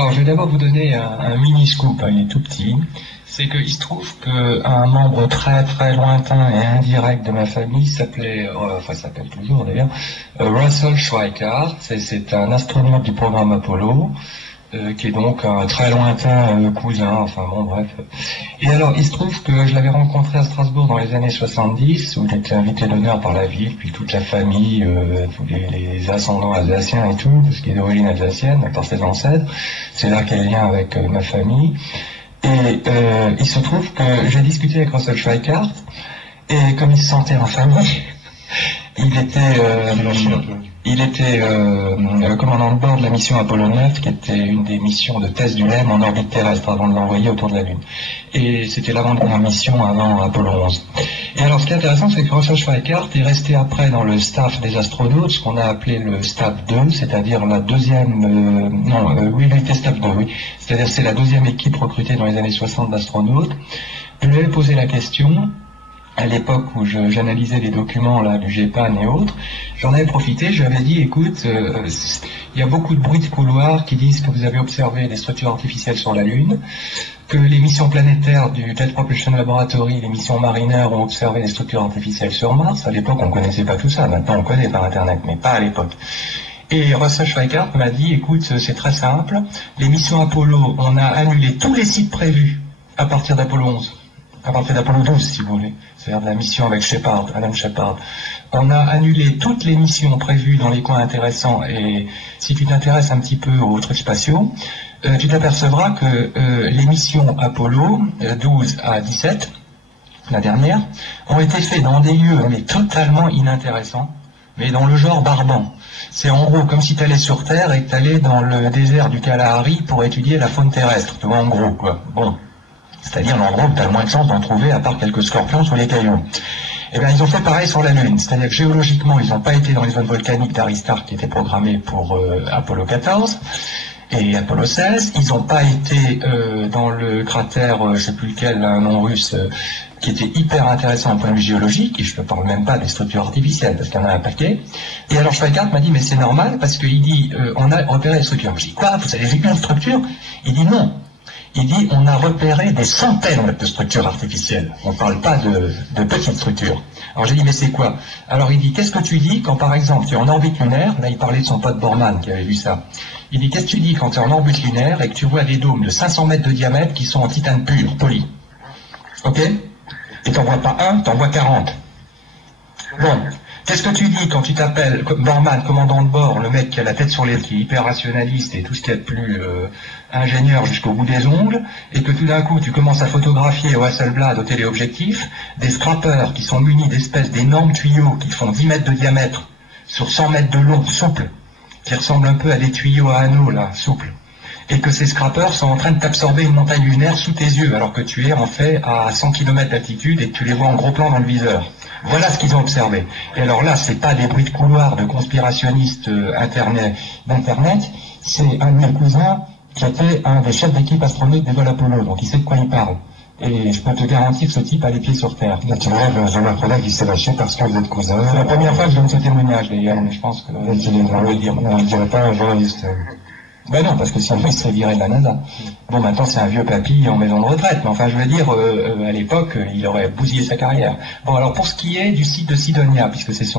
Alors, je vais d'abord vous donner un mini scoop, il est tout petit. C'est qu'il se trouve qu'un membre très très lointain et indirect de ma famille s'appelait, enfin s'appelle toujours d'ailleurs, Russell Schweickart. C'est un astronaute du programme Apollo, qui est donc un très lointain cousin, enfin bon bref. Et alors, il se trouve que je l'avais rencontré à Strasbourg dans les années 70, où il était invité d'honneur par la ville, puis toute la famille, tous les ascendants alsaciens et tout, parce qu'il est d'origine alsacienne, par ses ancêtres. C'est là qu'il y a le lien avec ma famille. Et il se trouve que j'ai discuté avec Russell Schweickart, et comme il se sentait en famille, il était commandant de bord de la mission Apollo 9, qui était une des missions de test du LEM en orbite terrestre avant de l'envoyer autour de la Lune. Et c'était l'avant-dernière mission avant Apollo 11. Et alors ce qui est intéressant, c'est que Russell Schweickart est resté après dans le staff des astronautes, ce qu'on a appelé le staff 2, c'est-à-dire la deuxième... oui, il était staff 2, oui. C'est-à-dire c'est la deuxième équipe recrutée dans les années 60 d'astronautes. Je lui avais posé la question... À l'époque où j'analysais les documents là, du GEPAN et autres, j'en avais profité, je lui avais dit, écoute, il y a beaucoup de bruits de couloir qui disent que vous avez observé des structures artificielles sur la Lune, que les missions planétaires du Jet Propulsion Laboratory, les missions Mariner ont observé des structures artificielles sur Mars. À l'époque, on ne connaissait pas tout ça, maintenant on connaît par Internet, mais pas à l'époque. Et Russell Schweickart m'a dit, écoute, c'est très simple, les missions Apollo, on a annulé tous les sites prévus à partir d'Apollo 11. À partir d'Apollo 12, si vous voulez, c'est-à-dire de la mission avec Shepard, Alan Shepard. On a annulé toutes les missions prévues dans les coins intéressants, et si tu t'intéresses un petit peu aux trucs spatiaux, tu t'apercevras que les missions Apollo 12 à 17, la dernière, ont été faites dans des lieux mais totalement inintéressants, mais dans le genre barbant. C'est en gros comme si tu allais sur Terre et que tu allais dans le désert du Kalahari pour étudier la faune terrestre, tu vois, en gros, quoi. Bon. C'est-à-dire l'endroit où tu as le moins de chances d'en trouver à part quelques scorpions sous les cailloux. Eh bien, ils ont fait pareil sur la Lune. C'est-à-dire que géologiquement, ils n'ont pas été dans les zones volcaniques d'Aristarque qui étaient programmées pour Apollo 14 et Apollo 16. Ils n'ont pas été dans le cratère, je ne sais plus lequel, un nom russe, qui était hyper intéressant au point de vue géologique, et je ne parle même pas des structures artificielles, parce qu'il y en a un paquet. Et alors Schweickart m'a dit, mais c'est normal, parce qu'il dit, on a repéré les structures. Je dis, quoi, vous avez vu une structure? Il dit, non. Il dit, on a repéré des centaines de structures artificielles. On ne parle pas de petites structures. Alors j'ai dit, mais c'est quoi? Alors il dit, qu'est-ce que tu dis quand par exemple tu es en orbite lunaire? Là il parlait de son pote Borman qui avait vu ça. Il dit, qu'est-ce que tu dis quand tu es en orbite lunaire et que tu vois des dômes de 500 mètres de diamètre qui sont en titane pur, poli? Ok? Et t'en vois pas un, t'en vois 40. Bon. Qu'est-ce que tu dis quand tu t'appelles Borman, commandant de bord, le mec qui a la tête sur les qui est hyper rationaliste et tout ce qu'il y a de plus ingénieur jusqu'au bout des ongles, et que tout d'un coup tu commences à photographier au Hasselblad, au téléobjectif, des scrappers qui sont munis d'espèces d'énormes tuyaux qui font 10 mètres de diamètre sur 100 mètres de long, souples, qui ressemblent un peu à des tuyaux à anneaux, là, souples, et que ces scrappers sont en train de t'absorber une montagne lunaire sous tes yeux, alors que tu es en fait à 100 km d'altitude et que tu les vois en gros plan dans le viseur. Voilà ce qu'ils ont observé. Et alors là, c'est pas des bruits de couloir de conspirationnistes d'Internet, c'est un de mes cousins qui était un des chefs d'équipe astronomique des vols Apollo, donc il sait de quoi il parle. Et je peux te garantir que ce type a les pieds sur terre. Naturellement, j'ai un collègue qui s'est lâché parce que vous êtes cousin. C'est la première fois que je donne ce témoignage, d'ailleurs, mais je pense que... On ne dirait pas un journaliste. Ben non, parce que sinon il serait viré de la NASA. Bon, maintenant c'est un vieux papy en maison de retraite, mais enfin je veux dire, à l'époque, il aurait bousillé sa carrière. Bon, alors pour ce qui est du site de Sidonia, puisque c'est son